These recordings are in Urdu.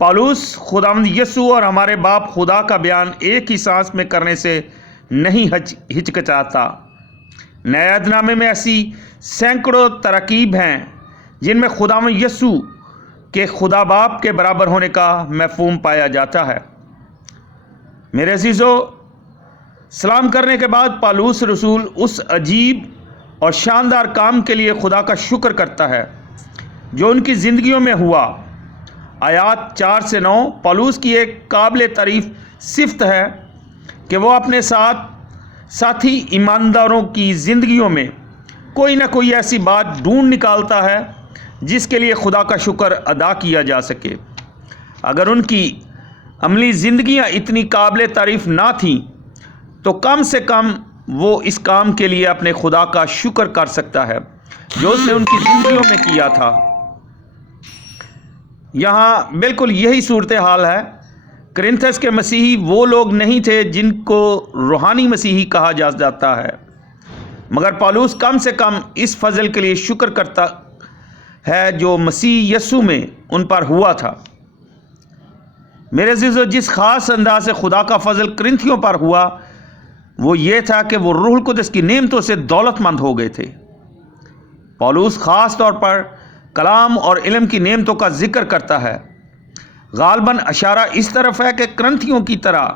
پالوس خداوند یسوع اور ہمارے باپ خدا کا بیان ایک ہی سانس میں کرنے سے نہیں ہچکچاتا۔ نئے عہد نامے میں ایسی سینکڑوں تراکیب ہیں جن میں خداوند یسوع کے خدا باپ کے برابر ہونے کا مفہوم پایا جاتا ہے۔ میرے عزیزو، سلام کرنے کے بعد پالوس رسول اس عجیب اور شاندار کام کے لیے خدا کا شکر کرتا ہے جو ان کی زندگیوں میں ہوا۔ آیات 4 سے 9 پالوس کی ایک قابل تعریف صفت ہے کہ وہ اپنے ساتھی ایمانداروں کی زندگیوں میں کوئی نہ کوئی ایسی بات ڈھونڈ نکالتا ہے جس کے لیے خدا کا شکر ادا کیا جا سکے۔ اگر ان کی عملی زندگیاں اتنی قابل تعریف نہ تھیں تو کم سے کم وہ اس کام کے لیے اپنے خدا کا شکر کر سکتا ہے جو اس نے ان کی زندگیوں میں کیا تھا۔ یہاں بالکل یہی صورتحال ہے۔ کرنتھس کے مسیحی وہ لوگ نہیں تھے جن کو روحانی مسیحی کہا جاتا ہے، مگر پالوس کم سے کم اس فضل کے لیے شکر کرتا ہے جو مسیح یسوع میں ان پر ہوا تھا۔ میرے عزیزو، جس خاص انداز سے خدا کا فضل کرنتھیوں پر ہوا وہ یہ تھا کہ وہ روح القدس کی نعمتوں سے دولت مند ہو گئے تھے۔ پالوس خاص طور پر کلام اور علم کی نعمتوں کا ذکر کرتا ہے۔ غالباً اشارہ اس طرف ہے کہ کرنتھیوں کی طرح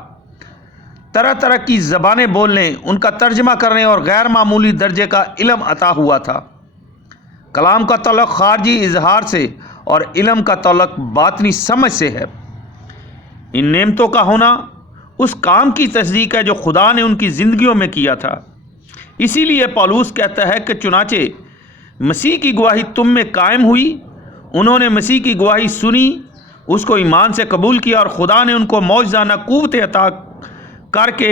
طرح کی زبانیں بولنے، ان کا ترجمہ کرنے اور غیر معمولی درجے کا علم عطا ہوا تھا۔ کلام کا تعلق خارجی اظہار سے اور علم کا تعلق باطنی سمجھ سے ہے۔ ان نعمتوں کا ہونا اس کام کی تصدیق ہے جو خدا نے ان کی زندگیوں میں کیا تھا۔ اسی لیے پالوس کہتا ہے کہ چنانچہ مسیح کی گواہی تم میں قائم ہوئی، انہوں نے مسیح کی گواہی سنی، اس کو ایمان سے قبول کیا اور خدا نے ان کو معجزانہ قوت عطا کر کے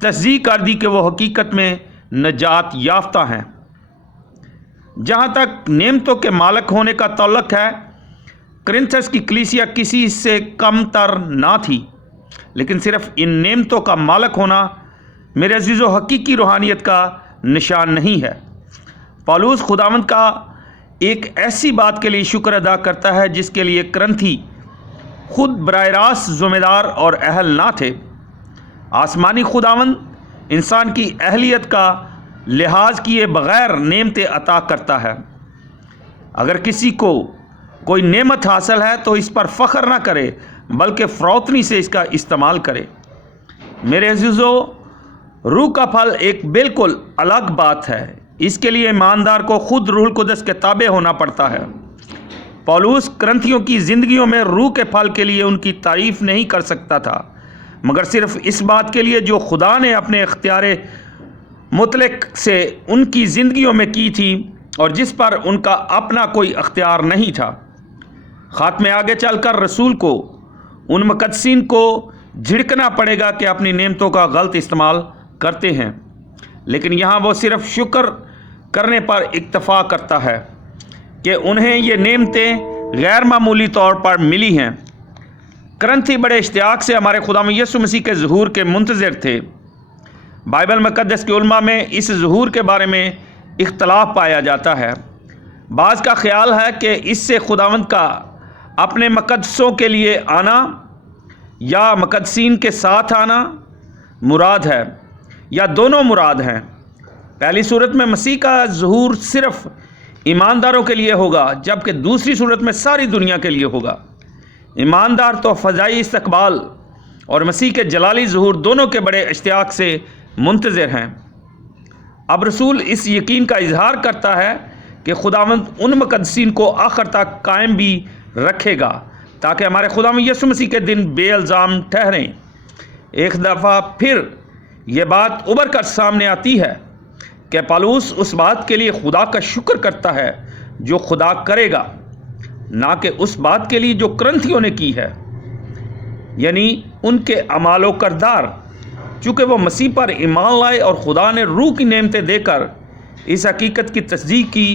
تصدیق کر دی کہ وہ حقیقت میں نجات یافتہ ہیں۔ جہاں تک نعمتوں کے مالک ہونے کا تعلق ہے، کرنتھس کی کلیسیا کسی سے کم تر نہ تھی، لیکن صرف ان نعمتوں کا مالک ہونا میرے عزیزو حقیقی روحانیت کا نشان نہیں ہے۔ پالوس خداوند کا ایک ایسی بات کے لیے شکر ادا کرتا ہے جس کے لیے کرنتھی خود براہ راست ذمہ دار اور اہل نہ تھے۔ آسمانی خداوند انسان کی اہلیت کا لحاظ کیے بغیر نعمتیں عطا کرتا ہے۔ اگر کسی کو کوئی نعمت حاصل ہے تو اس پر فخر نہ کرے بلکہ فروتنی سے اس کا استعمال کرے۔ میرے عزیزو، روح کا پھل ایک بالکل الگ بات ہے۔ اس کے لیے ایماندار کو خود روح القدس کے تابع ہونا پڑتا ہے۔ پالوس کرنتھیوں کی زندگیوں میں روح کے پھل کے لیے ان کی تعریف نہیں کر سکتا تھا، مگر صرف اس بات کے لیے جو خدا نے اپنے اختیار مطلق سے ان کی زندگیوں میں کی تھی اور جس پر ان کا اپنا کوئی اختیار نہیں تھا۔ خات میں آگے چل کر رسول کو ان مقدسین کو جھڑکنا پڑے گا کہ اپنی نعمتوں کا غلط استعمال کرتے ہیں، لیکن یہاں وہ صرف شکر کرنے پر اکتفا کرتا ہے کہ انہیں یہ نعمتیں غیر معمولی طور پر ملی ہیں۔ کرنتھی بڑے اشتیاق سے ہمارے خداوند یسوع مسیح کے ظہور کے منتظر تھے۔ بائبل مقدس کے علماء میں اس ظہور کے بارے میں اختلاف پایا جاتا ہے۔ بعض کا خیال ہے کہ اس سے خداوند کا اپنے مقدسوں کے لیے آنا یا مقدسین کے ساتھ آنا مراد ہے، یا دونوں مراد ہیں۔ پہلی صورت میں مسیح کا ظہور صرف ایمانداروں کے لیے ہوگا، جبکہ دوسری صورت میں ساری دنیا کے لیے ہوگا۔ ایماندار تو فضائی استقبال اور مسیح کے جلالی ظہور دونوں کے بڑے اشتیاق سے منتظر ہیں۔ اب رسول اس یقین کا اظہار کرتا ہے کہ خداوند ان مقدسین کو آخر تک قائم بھی رکھے گا تاکہ ہمارے خداوند یسوع مسیح کے دن بے الزام ٹھہریں۔ ایک دفعہ پھر یہ بات ابھر کر سامنے آتی ہے کہ پالوس اس بات کے لیے خدا کا شکر کرتا ہے جو خدا کرے گا، نہ کہ اس بات کے لیے جو کرنتھیوں نے کی ہے، یعنی ان کے اعمال و کردار۔ چونکہ وہ مسیح پر ایمان لائے اور خدا نے روح کی نعمتیں دے کر اس حقیقت کی تصدیق کی،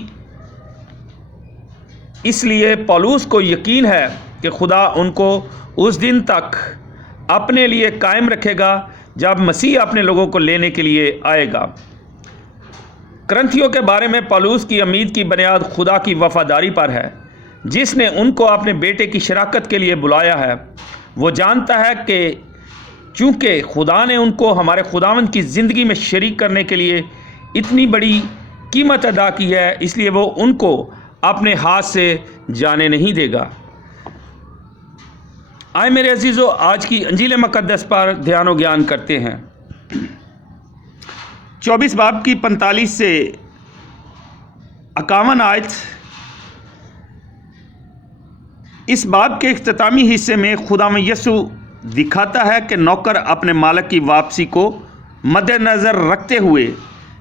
اس لیے پالوس کو یقین ہے کہ خدا ان کو اس دن تک اپنے لیے قائم رکھے گا جب مسیح اپنے لوگوں کو لینے کے لیے آئے گا۔ کرنتھیوں کے بارے میں پالوس کی امید کی بنیاد خدا کی وفاداری پر ہے۔ جس نے ان کو اپنے بیٹے کی شراکت کے لیے بلایا ہے وہ جانتا ہے کہ چونکہ خدا نے ان کو ہمارے خداوند کی زندگی میں شریک کرنے کے لیے اتنی بڑی قیمت ادا کی ہے، اس لیے وہ ان کو اپنے ہاتھ سے جانے نہیں دے گا۔ آئے میرے عزیزو، آج کی انجیل مقدس پر دھیان و گیان کرتے ہیں۔ 24 باب کی 45 سے 51 آیت۔ اس باب کے اختتامی حصے میں خداوند یسوع دکھاتا ہے کہ نوکر اپنے مالک کی واپسی کو مد نظر رکھتے ہوئے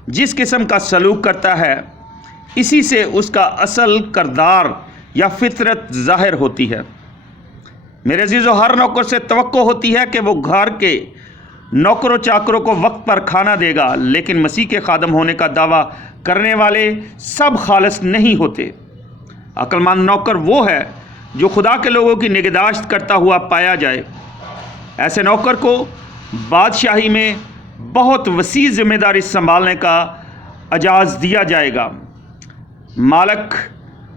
جس قسم کا سلوک کرتا ہے اسی سے اس کا اصل کردار یا فطرت ظاہر ہوتی ہے۔ میرے عزیزو، ہر نوکر سے توقع ہوتی ہے کہ وہ گھر کے نوکروں چاکروں کو وقت پر کھانا دے گا، لیکن مسیح کے خادم ہونے کا دعویٰ کرنے والے سب خالص نہیں ہوتے۔ عقل مند نوکر وہ ہے جو خدا کے لوگوں کی نگہداشت کرتا ہوا پایا جائے۔ ایسے نوکر کو بادشاہی میں بہت وسیع ذمہ داری سنبھالنے کا اجاز دیا جائے گا۔ مالک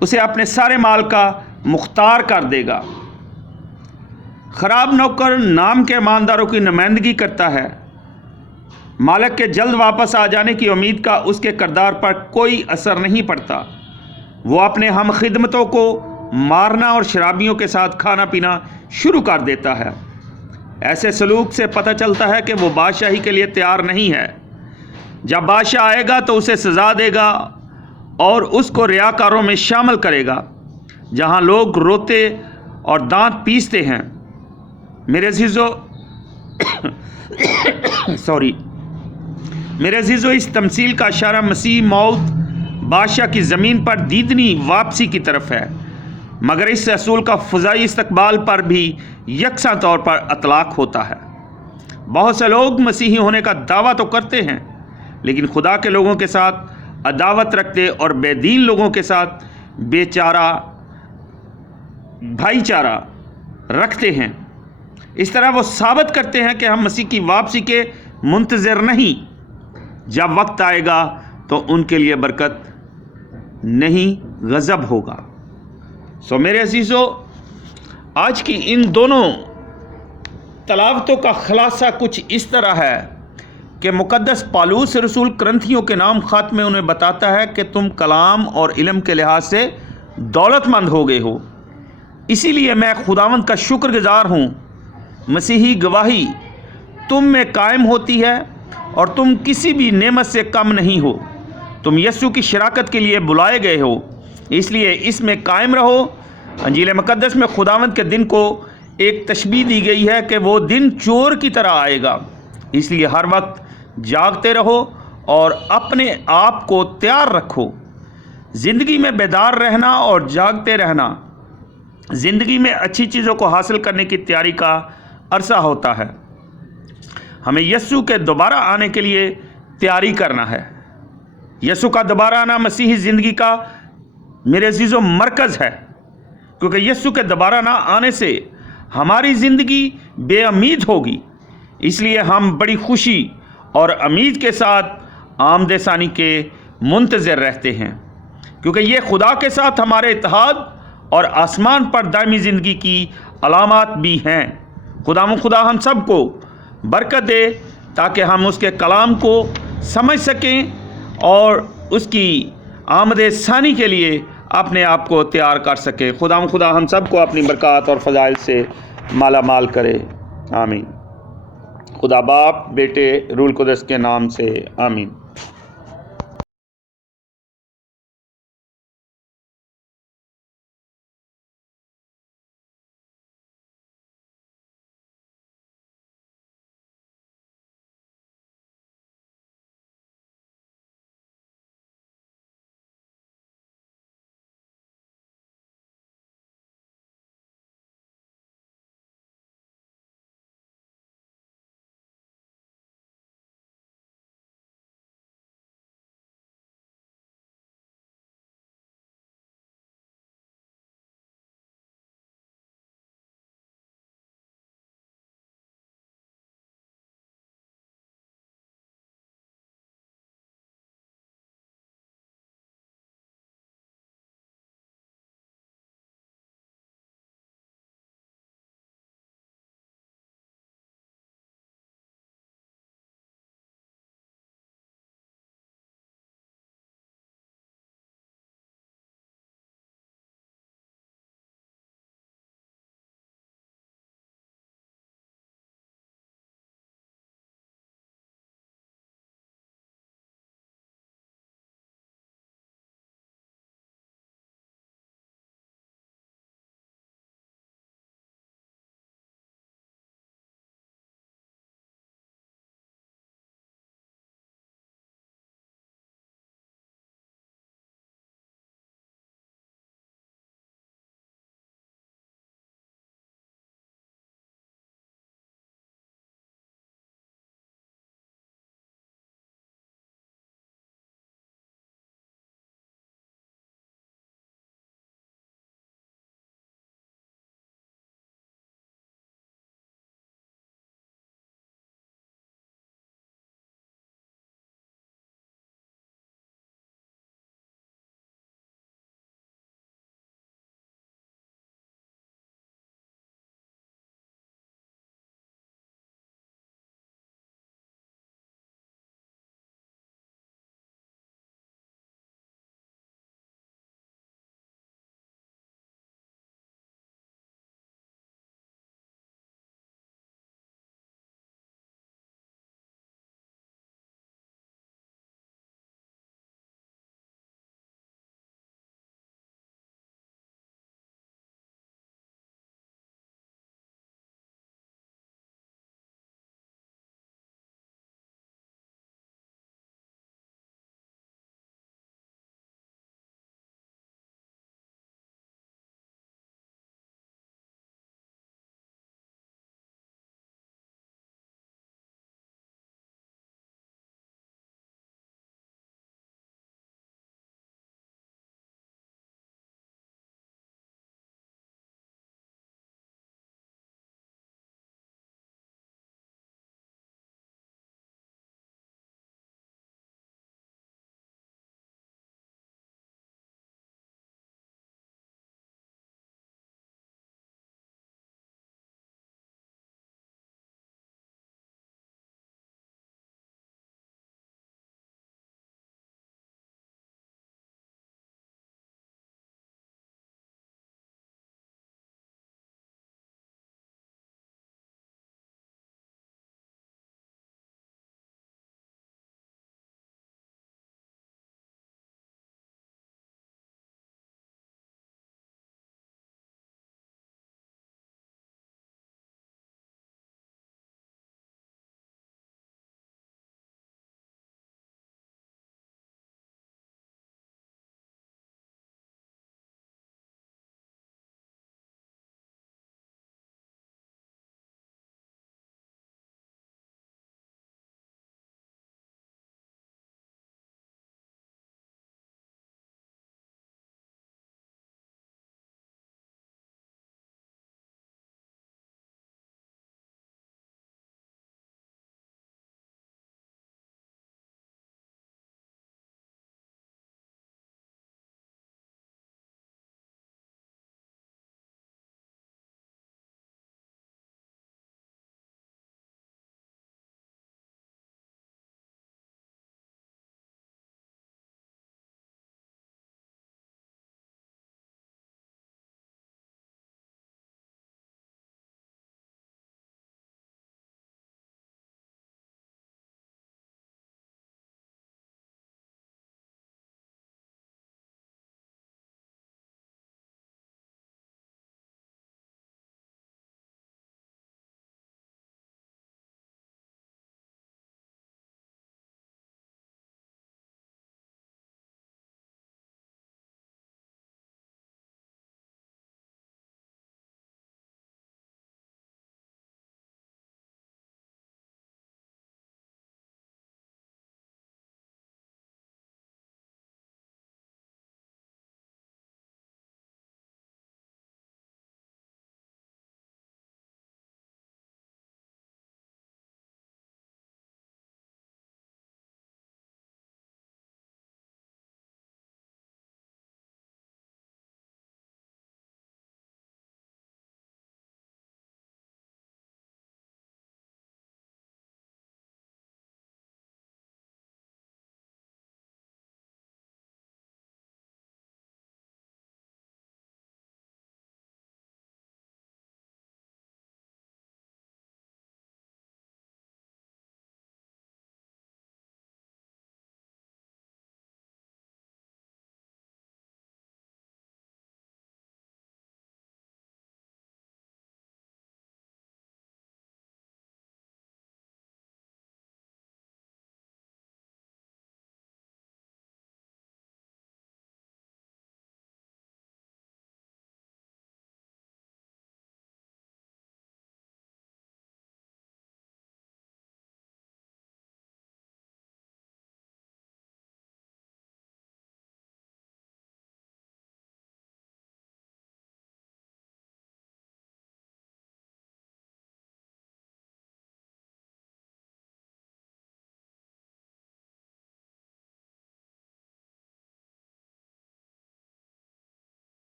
اسے اپنے سارے مال کا مختار کر دے گا۔ خراب نوکر نام کے ایمانداروں کی نمائندگی کرتا ہے۔ مالک کے جلد واپس آ جانے کی امید کا اس کے کردار پر کوئی اثر نہیں پڑتا۔ وہ اپنے ہم خدمتوں کو مارنا اور شرابیوں کے ساتھ کھانا پینا شروع کر دیتا ہے۔ ایسے سلوک سے پتہ چلتا ہے کہ وہ بادشاہی کے لیے تیار نہیں ہے۔ جب بادشاہ آئے گا تو اسے سزا دے گا اور اس کو ریاکاروں میں شامل کرے گا، جہاں لوگ روتے اور دانت پیستے ہیں۔ میرے عزیزو، اس تمثیل کا اشارہ مسیح موت بادشاہ کی زمین پر دیدنی واپسی کی طرف ہے، مگر اس اصول کا فضائی استقبال پر بھی یکساں طور پر اطلاق ہوتا ہے۔ بہت سے لوگ مسیحی ہونے کا دعویٰ تو کرتے ہیں، لیکن خدا کے لوگوں کے ساتھ عداوت رکھتے اور بے دین لوگوں کے ساتھ بھائی چارہ رکھتے ہیں۔ اس طرح وہ ثابت کرتے ہیں کہ ہم مسیح کی واپسی کے منتظر نہیں۔ جب وقت آئے گا تو ان کے لیے برکت نہیں، غضب ہوگا۔ میرے عزیزو، آج کی ان دونوں تلاوتوں کا خلاصہ کچھ اس طرح ہے کہ مقدس پالوس رسول کرنتھیوں کے نام خط میں انہیں بتاتا ہے کہ تم کلام اور علم کے لحاظ سے دولت مند ہو گئے ہو، اسی لیے میں خداوند کا شکر گزار ہوں۔ مسیحی گواہی تم میں قائم ہوتی ہے اور تم کسی بھی نعمت سے کم نہیں ہو۔ تم یسوع کی شراکت کے لیے بلائے گئے ہو، اس لیے اس میں قائم رہو۔ انجیل مقدس میں خداوند کے دن کو ایک تشبیہ دی گئی ہے کہ وہ دن چور کی طرح آئے گا، اس لیے ہر وقت جاگتے رہو اور اپنے آپ کو تیار رکھو۔ زندگی میں بیدار رہنا اور جاگتے رہنا زندگی میں اچھی چیزوں کو حاصل کرنے کی تیاری کا عرصہ ہوتا ہے۔ ہمیں یسوع کے دوبارہ آنے کے لیے تیاری کرنا ہے۔ یسوع کا دوبارہ آنا مسیحی زندگی کا میرے عزیزو مرکز ہے، کیونکہ یسوع کے دوبارہ نہ آنے سے ہماری زندگی بے امید ہوگی۔ اس لیے ہم بڑی خوشی اور امید کے ساتھ آمد ثانی کے منتظر رہتے ہیں، کیونکہ یہ خدا کے ساتھ ہمارے اتحاد اور آسمان پر دائمی زندگی کی علامات بھی ہیں۔ خدا ہم سب کو برکت دے تاکہ ہم اس کے کلام کو سمجھ سکیں اور اس کی آمد ثانی کے لیے اپنے آپ کو تیار کر سکیں۔ خدا ہم سب کو اپنی برکات اور فضائل سے مالا مال کرے، آمین۔ خدا باپ، بیٹے، روح القدس کے نام سے آمین۔